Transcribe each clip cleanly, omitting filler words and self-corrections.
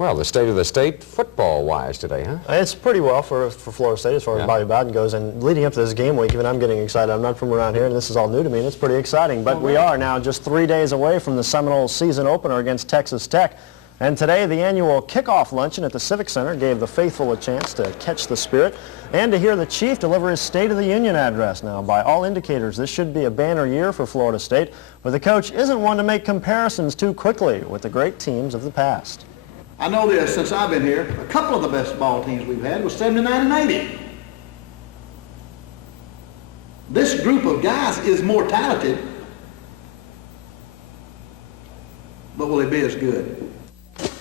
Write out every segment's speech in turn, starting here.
Well, the state of the state football-wise today, huh? It's pretty well for Florida State as far as Bobby Bowden goes. And leading up to this game week, even I'm getting excited. I'm not from around here, and this is all new to me, and it's pretty exciting. But we are now just 3 days away from the Seminoles season opener against Texas Tech. And today, the annual kickoff luncheon at the Civic Center gave the faithful a chance to catch the spirit and to hear the Chief deliver his State of the Union address. Now, by all indicators, this should be a banner year for Florida State, but the coach isn't one to make comparisons too quickly with the great teams of the past. I know this since I've been here. A couple of the best ball teams we've had was 79 and 80. This group of guys is more talented, but will they be as good?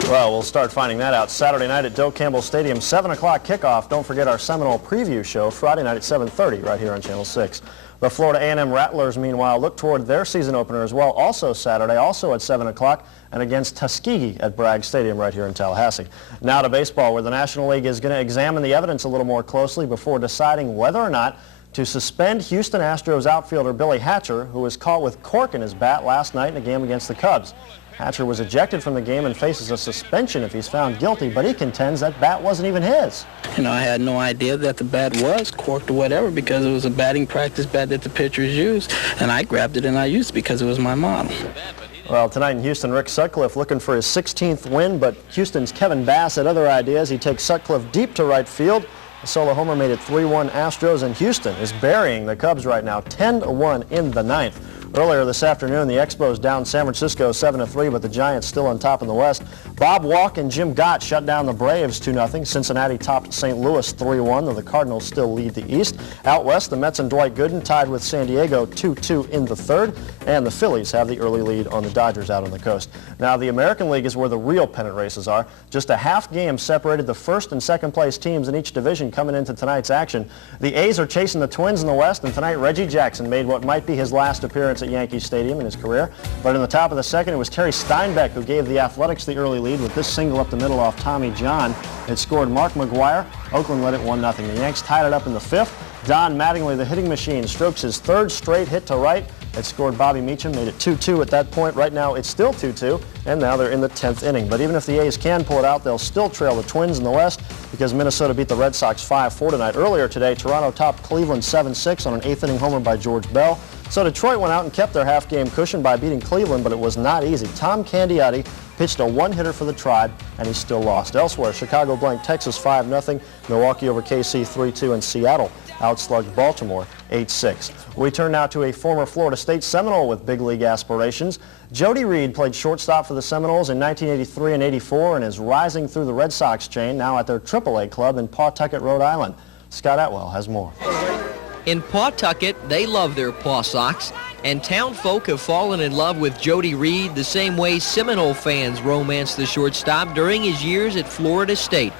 Well, we'll start finding that out Saturday night at Doak Campbell Stadium, 7 o'clock kickoff. Don't forget our Seminole preview show Friday night at 7:30 right here on Channel 6. The Florida A&M Rattlers, meanwhile, look toward their season opener as well, also Saturday, also at 7 o'clock, and against Tuskegee at Bragg Stadium right here in Tallahassee. Now to baseball, where the National League is going to examine the evidence a little more closely before deciding whether or not to suspend Houston Astros outfielder Billy Hatcher, who was caught with cork in his bat last night in a game against the Cubs. Hatcher was ejected from the game and faces a suspension if he's found guilty, but he contends that bat wasn't even his. You know, I had no idea that the bat was corked or whatever because it was a batting practice bat that the pitchers used, and I grabbed it and I used it because it was my model. Well, tonight in Houston, Rick Sutcliffe looking for his 16th win, but Houston's Kevin Bass had other ideas. He takes Sutcliffe deep to right field. A solo homer made it 3-1 Astros, and Houston is burying the Cubs right now, 10-1 in the ninth. Earlier this afternoon, the Expos down San Francisco 7-3, but the Giants still on top in the West. Bob Walk and Jim Gott shut down the Braves 2-0. Cincinnati topped St. Louis 3-1, though the Cardinals still lead the East. Out West, the Mets and Dwight Gooden tied with San Diego 2-2 in the third, and the Phillies have the early lead on the Dodgers out on the coast. Now, the American League is where the real pennant races are. Just a half game separated the first and second place teams in each division coming into tonight's action. The A's are chasing the Twins in the West, and tonight Reggie Jackson made what might be his last appearance at Yankee Stadium in his career. But in the top of the second, it was Terry Steinbeck who gave the Athletics the early lead with this single up the middle off Tommy John. It scored Mark McGuire. Oakland led it 1-0. The Yanks tied it up in the fifth. Don Mattingly, the hitting machine, strokes his third straight hit to right. It scored Bobby Meacham, made it 2-2 at that point. Right now, it's still 2-2, and now they're in the 10th inning. But even if the A's can pull it out, they'll still trail the Twins in the West because Minnesota beat the Red Sox 5-4 tonight. Earlier today, Toronto topped Cleveland 7-6 on an eighth-inning homer by George Bell. So Detroit went out and kept their half-game cushion by beating Cleveland, but it was not easy. Tom Candiotti pitched a one-hitter for the Tribe, and he still lost. Elsewhere, Chicago blanked Texas 5-0, Milwaukee over KC 3-2, and Seattle outslugged Baltimore 8-6. We turn now to a former Florida State Seminole with big league aspirations. Jody Reed played shortstop for the Seminoles in 1983 and 84 and is rising through the Red Sox chain now at their AAA club in Pawtucket, Rhode Island. Scott Atwell has more. In Pawtucket, they love their Paw Sox, and town folk have fallen in love with Jody Reed the same way Seminole fans romance the shortstop during his years at Florida State.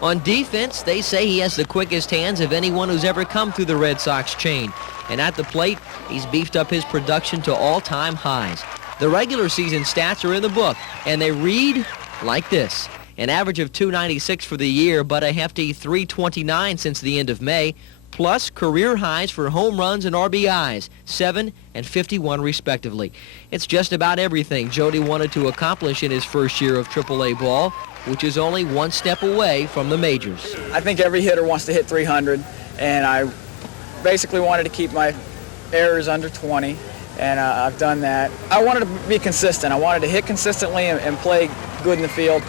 On defense, they say he has the quickest hands of anyone who's ever come through the Red Sox chain. And at the plate, he's beefed up his production to all-time highs. The regular season stats are in the book, and they read like this. An average of .296 for the year, but a hefty .329 since the end of May, plus career highs for home runs and RBIs, 7 and 51 respectively. It's just about everything Jody wanted to accomplish in his first year of AAA ball, which is only one step away from the majors. I think every hitter wants to hit 300, and I basically wanted to keep my errors under 20, and I've done that. I wanted to be consistent. I wanted to hit consistently and play good in the field,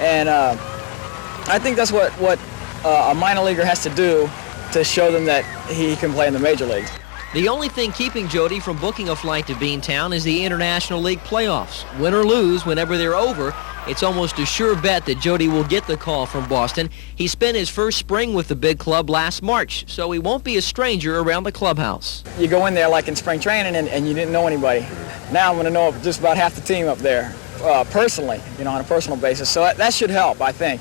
and I think that's what a minor leaguer has to do to show them that he can play in the major leagues. The only thing keeping Jody from booking a flight to Beantown is the International League playoffs. Win or lose, whenever they're over, it's almost a sure bet that Jody will get the call from Boston. He spent his first spring with the big club last March, so he won't be a stranger around the clubhouse. You go in there like in spring training and you didn't know anybody. Now I'm going to know just about half the team up there, personally, on a personal basis. So that should help, I think.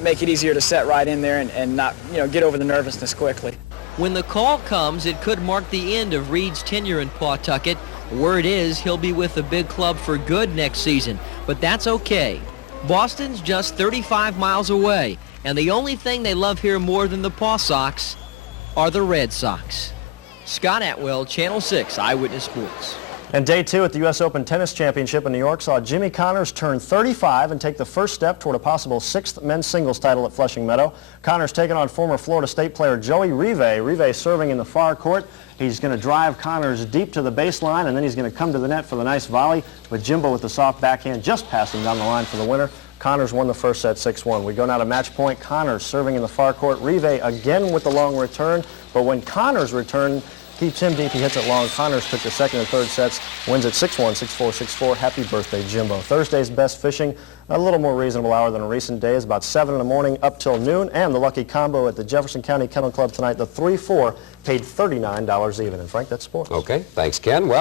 Make it easier to set right in there and not, get over the nervousness quickly. When the call comes, it could mark the end of Reed's tenure in Pawtucket. Word is he'll be with the big club for good next season, but that's okay. Boston's just 35 miles away, and the only thing they love here more than the Paw Sox are the Red Sox. Scott Atwell, Channel 6 Eyewitness Sports. And day 2 at the U.S. Open Tennis Championship in New York saw Jimmy Connors turn 35 and take the first step toward a possible 6th men's singles title at Flushing Meadow. Connors taking on former Florida State player Joey Rive. Rive serving in the far court. He's going to drive Connors deep to the baseline, and then he's going to come to the net for the nice volley, with Jimbo with the soft backhand just passing down the line for the winner. Connors won the first set 6-1. We go now to match point. Connors serving in the far court. Rive again with the long return, but when Connors returned, keeps him deep, he hits it long. Connors took the second and third sets, wins it 6-1, 6-4, 6-4. Happy birthday, Jimbo. Thursday's best fishing, a little more reasonable hour than in recent days, about 7 in the morning up till noon. And the lucky combo at the Jefferson County Kennel Club tonight, the 3-4, paid $39 even. And Frank, that's sports. Okay, thanks, Ken. Well.